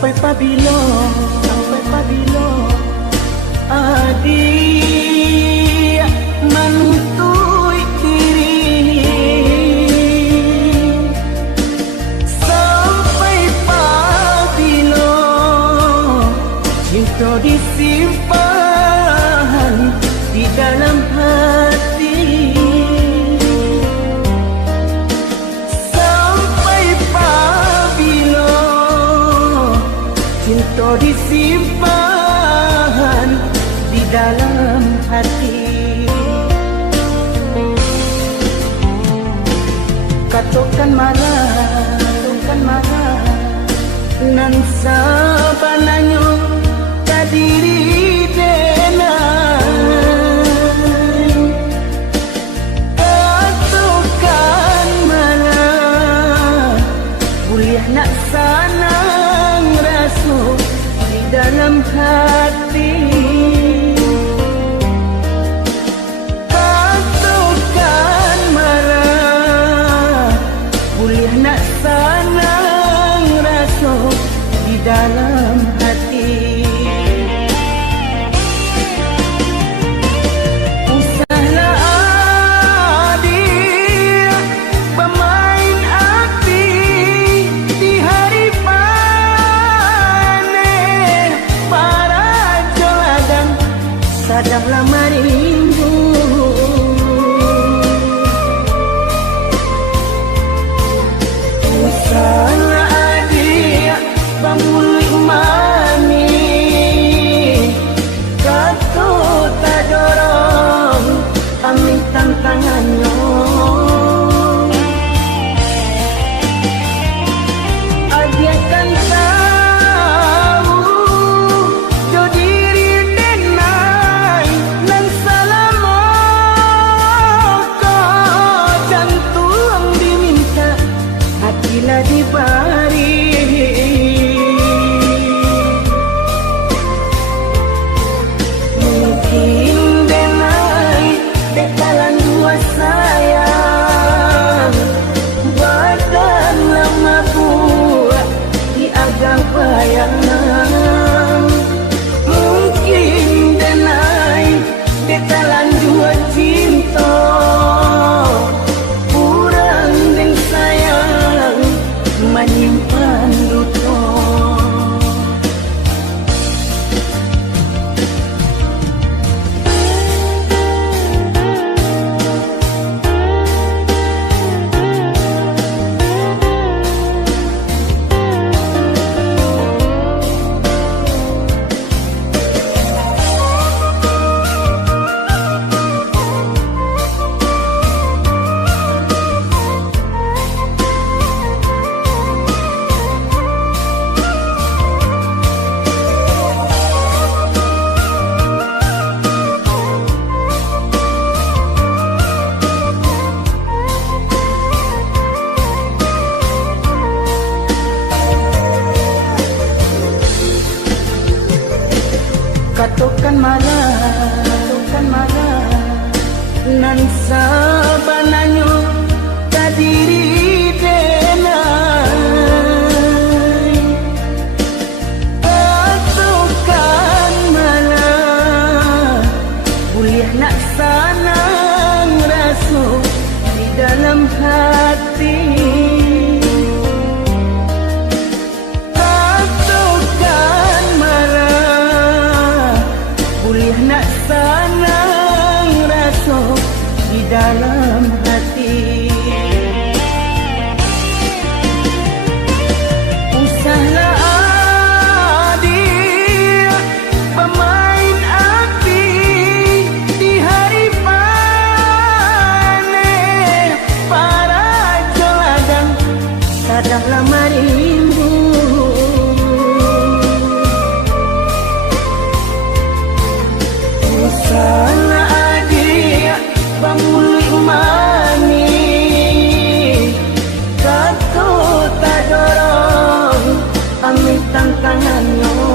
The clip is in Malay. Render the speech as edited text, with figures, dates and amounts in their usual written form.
Sampai pabilo adik menuntut diri, sampai pabilo cinta disimpan di dalam hati, sampai pabilo cinta disimpan di dalam hati. Katakan marah nan sabananyo kadiri denai. Katakan marah kuliah nak sanang rasa di dalam hati. Katakan marah kuliah nak sanang rasa di dalam hati. Usahlah adik pemain api di hari panen, para joladang sadanglah merindu. Usahlah adik pamulih mani, kata tak dorong amin tantangannya. Adik kan tahu jo diri denai nan salamo kau jantung diminta hatilah dibari. Mungkin denai dekalan dua sayang badan lama buat di agak bayangan. Mungkin denai dekalan dua cinta kurang dan sayang menyimpan duka. Katakan marah nan sabananyo kadiri denai. Katakan marah kuliah nak sanang rasa di dalam hati. Katakan marah kuliah nak sanang rasa di dalam hati. Usahlah adik pemain api di hari panen, para joladang sadanglah merindu. Usahlah adik pamulih mani, kata tak dorong amin tantangannya.